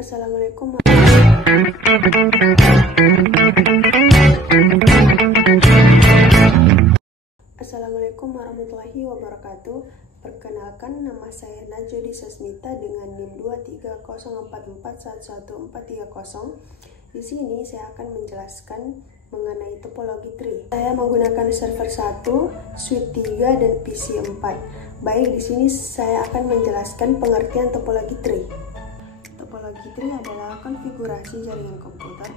Assalamualaikum warahmatullahi wabarakatuh. Perkenalkan, nama saya Najodi Sasmita dengan NIM 23044111430. Di sini saya akan menjelaskan mengenai topologi tree. Saya menggunakan server 1, suite 3, dan PC 4. Baik, di sini saya akan menjelaskan pengertian topologi tree. Topologi tree adalah konfigurasi jaringan komputer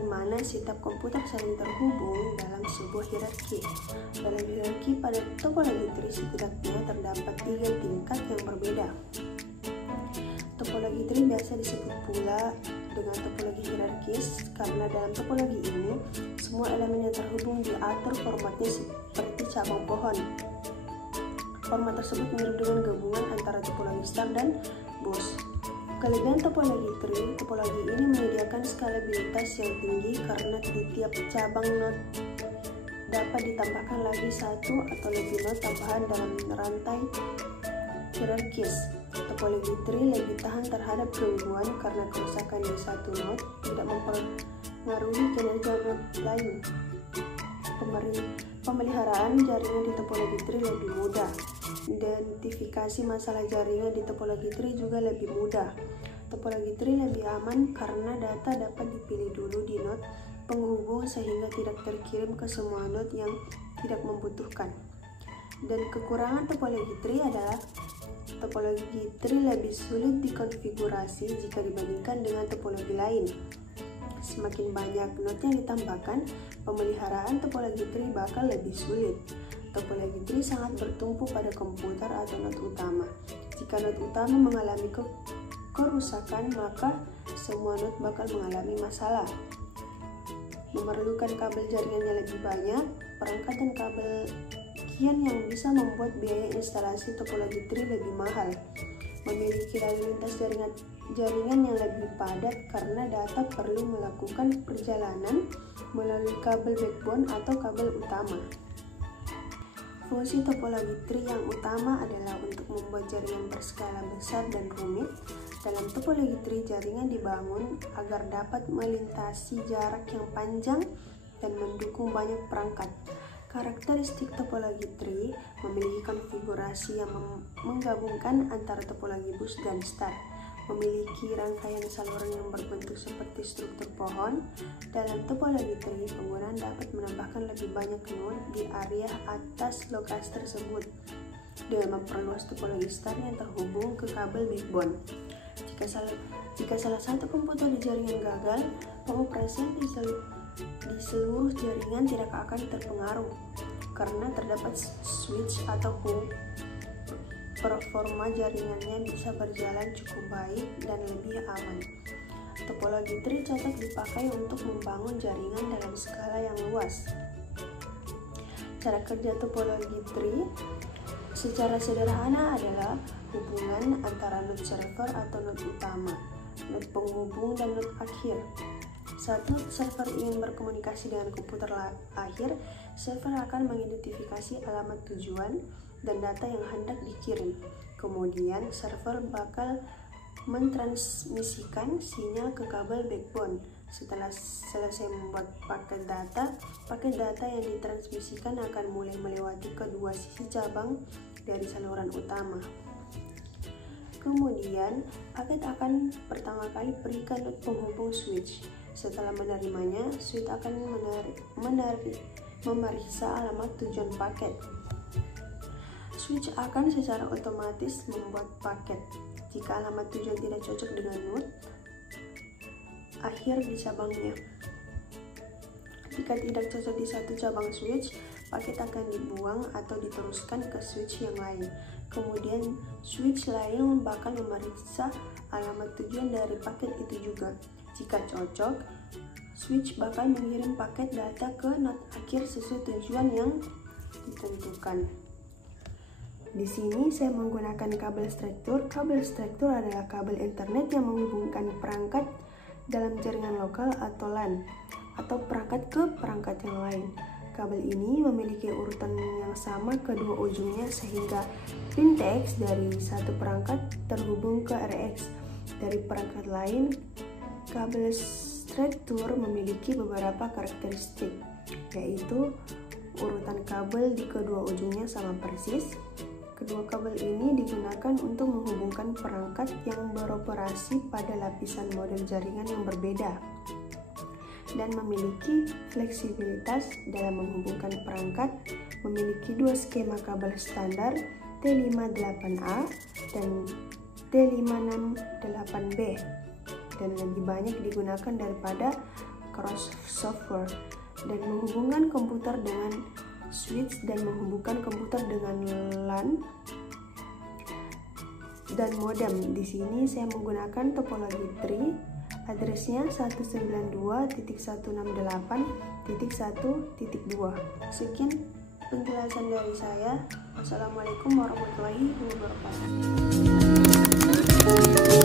di mana setiap komputer saling terhubung dalam sebuah hierarki. Dalam hierarki pada topologi tree setidaknya terdapat 3 tingkat yang berbeda. Topologi tree biasa disebut pula dengan topologi hierarkis karena dalam topologi ini semua elemen yang terhubung diatur formatnya seperti cabang pohon. Format tersebut mirip dengan gabungan antara topologi star dan bus. Kelebihan topologi ini menyediakan skalabilitas yang tinggi karena di tiap cabang node dapat ditambahkan lagi satu atau lebih node tambahan dalam rantai hierarkis. Topologi tree lebih tahan terhadap gangguan karena kerusakan di satu node tidak mempengaruhi kinerja node lain. Pemeliharaan jaringan di topologi tree lebih mudah. Identifikasi masalah jaringan di topologi tree juga lebih mudah. Topologi tree lebih aman karena data dapat dipilih dulu di node penghubung sehingga tidak terkirim ke semua node yang tidak membutuhkan. Dan kekurangan topologi tree adalah topologi tree lebih sulit dikonfigurasi jika dibandingkan dengan topologi lain. Semakin banyak node yang ditambahkan, pemeliharaan topologi tree bakal lebih sulit. Topologi tree sangat bertumpu pada komputer atau node utama. Jika node utama mengalami kerusakan, maka semua node bakal mengalami masalah. Memerlukan kabel jaringan yang lebih banyak, perangkat dan kabel kian yang bisa membuat biaya instalasi topologi tree lebih mahal. Memiliki lalu lintas jaringan yang lebih padat karena data perlu melakukan perjalanan melalui kabel backbone atau kabel utama. Fungsi topologi tree yang utama adalah untuk membuat jaringan berskala besar dan rumit. Dalam topologi tree, jaringan dibangun agar dapat melintasi jarak yang panjang dan mendukung banyak perangkat. Karakteristik topologi tree memiliki konfigurasi yang menggabungkan antara topologi bus dan star. Memiliki rangkaian saluran yang berbentuk seperti struktur pohon. Dalam topologi tree, penggunaan dapat menambahkan lebih banyak node di area atas lokasi tersebut dengan memperluas topologi star yang terhubung ke kabel backbone. Jika salah satu komputer di jaringan gagal, pengoperasian di seluruh jaringan tidak akan terpengaruh karena terdapat switch atau hub. Performa jaringannya bisa berjalan cukup baik dan lebih aman. Topologi tree cocok dipakai untuk membangun jaringan dalam skala yang luas. Cara kerja topologi tree secara sederhana adalah hubungan antara node server atau node utama, node penghubung, dan node akhir. Saat node server ingin berkomunikasi dengan komputer akhir, server akan mengidentifikasi alamat tujuan dan data yang hendak dikirim. Kemudian server bakal mentransmisikan sinyal ke kabel backbone. Setelah selesai membuat paket data yang ditransmisikan akan mulai melewati kedua sisi cabang dari saluran utama. Kemudian paket akan pertama kali pergi ke node penghubung switch. Setelah menerimanya, switch akan memeriksa alamat tujuan paket. Switch akan secara otomatis membuat paket. Jika alamat tujuan tidak cocok dengan node akhir di cabangnya. Jika tidak cocok di satu cabang switch, paket akan dibuang atau diteruskan ke switch yang lain. Kemudian switch lain bakal memeriksa alamat tujuan dari paket itu juga. Jika cocok, switch bakal mengirim paket data ke node akhir sesuai tujuan yang ditentukan. Di sini saya menggunakan kabel struktur. Kabel struktur adalah kabel internet yang menghubungkan perangkat dalam jaringan lokal atau LAN atau perangkat ke perangkat yang lain. Kabel ini memiliki urutan yang sama kedua ujungnya sehingga pin TX dari satu perangkat terhubung ke RX. Dari perangkat lain, kabel struktur memiliki beberapa karakteristik, yaitu urutan kabel di kedua ujungnya sama persis. Kedua kabel ini digunakan untuk menghubungkan perangkat yang beroperasi pada lapisan model jaringan yang berbeda dan memiliki fleksibilitas dalam menghubungkan perangkat. Memiliki dua skema kabel standar T58A dan T568B dan lebih banyak digunakan daripada crossover, dan menghubungkan komputer dengan switch dan menghubungkan komputer dengan LAN dan modem. Di sini saya menggunakan topologi tree, addressnya 192.168.1.2. Sekian penjelasan dari saya. Wassalamualaikum warahmatullahi wabarakatuh.